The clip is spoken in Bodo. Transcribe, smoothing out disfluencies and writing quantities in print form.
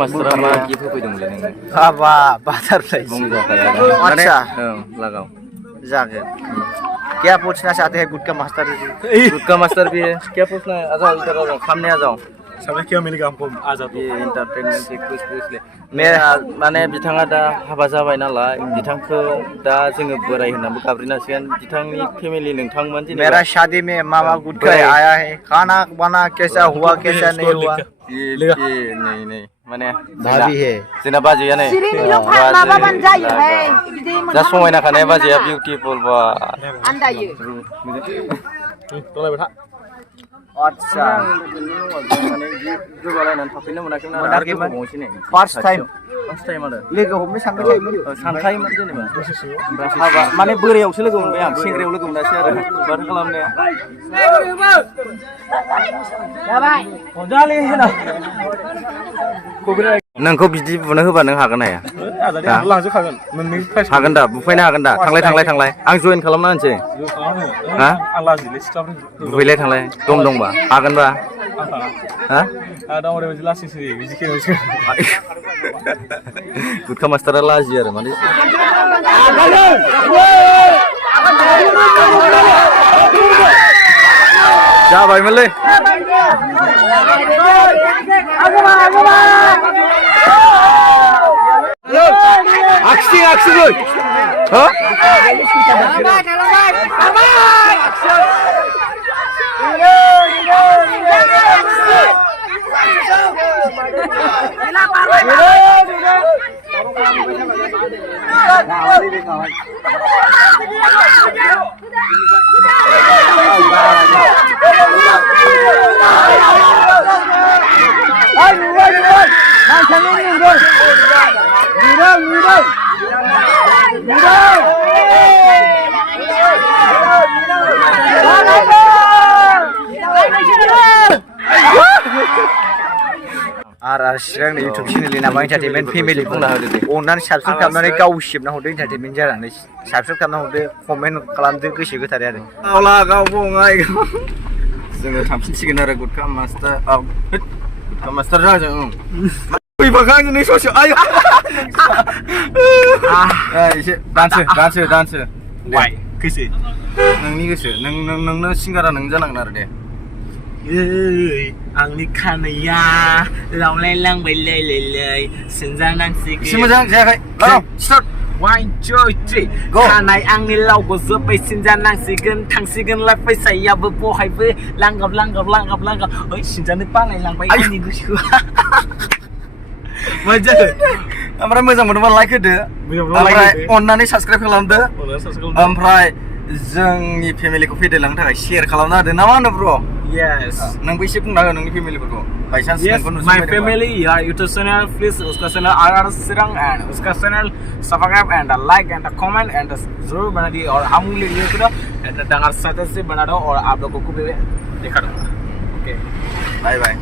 मास्टारा मा गिफ्ट होफैदोंमोनलै नोंनो? हाबा बाटारफ्लाई बुंजाखाया अच्छा लगाओ जागोन क्या पूछना चाहते हैं गुटका मास्टर जी? गुटका मास्टर भी है क्या पूछना है? आ जाओ इधर आ जाओ सामने आ जाओ सामने क्या मिलेगा हमको आ जाओ ये एंटरटेनमेंट से कुछ पूछ ले मेरा माने बिथाङा दा हाबा जाबाय नालाय बिथांखौ दा जोङो बोराय होननानै गाबज्रिनांसिगोन बिथांनि फेमिलि नोंथांमोन जेनेबा मेरा शादी में मामा गुटका आया है खाना बना कैसा हुआ कैसा नहीं हुआ ये नहीं नहीं माने भाभी है जोंना बाजैया नै दा समायना खानाय बाजैया बिउटिफुल बा आन्दायो तोलाय बैठा अच्छा माने गोबालायनानै थाफैनो मोनाखैमोन आरो गोबावसै नै फर्स्ट टाइम आरो लोगो हमनो सानबाय थायोमोन सानखायोमोन जेनेबा हाबा माने बोरायावसो लोगो मोनबाय आं सेंग्रायाव लोगो मोनासै आरो माथो खालामनो नोंखौ बिदि बुनो होबा नों हागोन हाया? लांजोबखागोन नोंनि प्राइस हागोन दा बुफायनो हागोन दा थांलाय आं जइन खालामना होनोसै हा आं लाजिलै सिख्लाफोरखौ बुफैलाय थांलाय दम दंबा हागोनबा हा दा ओरैबायदि लासिंसो बिदि खेलनोसै गुटखा मास्टारा लाजियो आरो माने जाबायमोनलै आखिथिं हो आर सिगांनि इउटुब चेनेलनि नामा एन्टारटेनमेन्ट फेमिलि बुंना होदो दे अननानै साबस्क्राइब खालामनानै गाव सिबना हरदो एन्टारटेनमेन्ट जानानै साबस्क्राइब खालामना हरदो कमेन्ट खालामदो गोसो गोथारै आरो गावला गाव बङाइ जोङो थांफिनसिगोन आरो गुटखा मास्टार गुटखा मास्टार जाजों फैबाखै आं नै ससे आय एसे दान्सो वाइ गोसो नोंनि गोसो नोंनो सिंगारा नों जानांगोन आरो दे आंनि खानाया लावलाय लांबाय लायलाय सोंजानांसिगोन एसे मोजां जायाखै स्टार्ट 1 2 3 खानाय आंनि लावगो जोब्बाय सिनजानांसिगोन थांसिगोनलाय फैसायाबो बहायबो लांगाब ओइ सिनजानो बालायलांबाय आंनि गोसोआ मोजां ओमफ्राय मोजां मोनोबा लाइक होदो ओमफ्राय अननानै साबस्क्राइब खालामदो ओमफ्राय जोंनि फेमिलिखौ फेदेरलांनो थाखाय शेयार खालामना होदो ना मा होनो ब्र Yes. नोंबो एसे बुंना हो नोंनि फेमिलिफोरखौ बाय चान्स नोंखौ नुसनबाय My family, your YouTube channel, please उसका channel RR Sirang and उसका channel subscribe and like and comment and जरूर बना दिए और हम लोग ये करो and डंगर साथ से बना दो और आप लोगों को भी दिखा दो. Okay. बाय बाय.